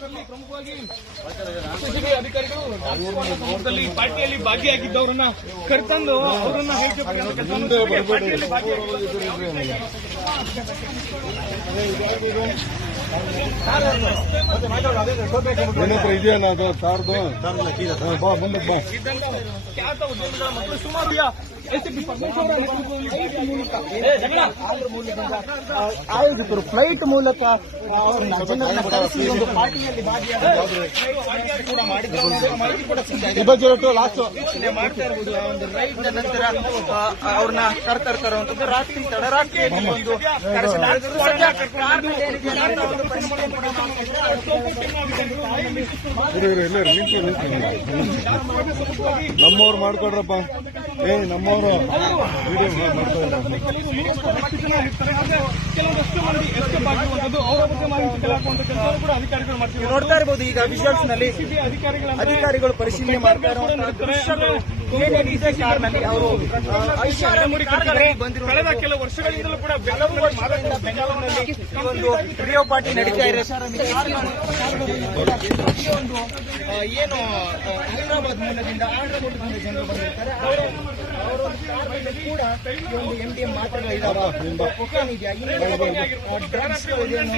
ಪ್ರಮುಖವಾಗಿ ಸಿಸಿಬಿ ಅಧಿಕಾರಿಗಳು ಸಂದರ್ಭದಲ್ಲಿ ಪಾರ್ಟಿಯಲ್ಲಿ ಭಾಗಿಯಾಗಿದ್ದವರನ್ನ ಕರೆತಂದು ಅವರನ್ನ ಪಾರ್ಟಿಯಲ್ಲಿ ಇದೆಯಾ ಅದು ಕಾರ್ದು ಖ್ಯಾತ ಉದ್ಯಮಿಗಳ ಮತ್ತು ಸುಮಾರು ಎಸ್ಪಿ ಪರಮೇಶ್ವರ ಆಯೋಜಕರು ಫ್ಲೈಟ್ ಮೂಲಕ ಅವರನ್ನ ಜನರನ್ನ ಕರೆಸಿ ಒಂದು ಪಾರ್ಟಿಯಲ್ಲಿ ವೀಕ್ಷಣೆ ಮಾಡ್ತಾ ಇರಬಹುದು. ಒಂದು ರೈಡ್ ನಂತರ ಅವ್ರನ್ನ ತರುವಂತದ್ದು ರಾತ್ರಿ ತಡರಾತ್ರಿಯಲ್ಲಿ ಒಂದು ನಮ್ಮವ್ರು ಮಾಡ್ಕೊಡ್ರಪ್ಪ. ನಮ್ಮವರು ಕೆಲವೊಂದಷ್ಟು ಮಂದಿ ಎಸ್ಕೇಪ್ ಆಗಿರುವಂತದ್ದು ಅವರ ಬಗ್ಗೆ ಮಾಹಿತಿ ಹಾಕುವಂತ ಕೆಲಸ ಕೂಡ ಅಧಿಕಾರಿಗಳು ಮಾಡ್ತೀವಿ. ನೋಡ್ತಾ ಇರಬಹುದು. ಈಗ ವಿಜುವಲ್ಸ್ ನಲ್ಲಿ ಅಧಿಕಾರಿಗಳು ಪರಿಶೀಲನೆ ಮಾಡ್ತಾ ಕಾರ್ನಲ್ಲಿ ಅವರು ಕಳೆದ ಕೆಲವು ವರ್ಷಗಳಿಂದಲೂ ಕೂಡ ಬೆಂಗಳೂರಿನಲ್ಲಿ ಒಂದು ವಿಡಿಯೋ ಪಾರ್ಟಿ ನಡೀತಾ ಇದೆ. ಏನು ಹೈದರಾಬಾದ್ ಮೂಲದಿಂದ ಆಂಧ್ರಪ್ರದೇಶದಿಂದ ಜನರು ಬಂದಿರ್ತಾರೆ ಅವರು ಕೂಡ ಒಂದು MDMA ಮಾತ್ರೆಗಳಿದಾವೆ, ಕೊಕೇನ್ ಇದೆಯಾ, ಡ್ರಗ್ಸ್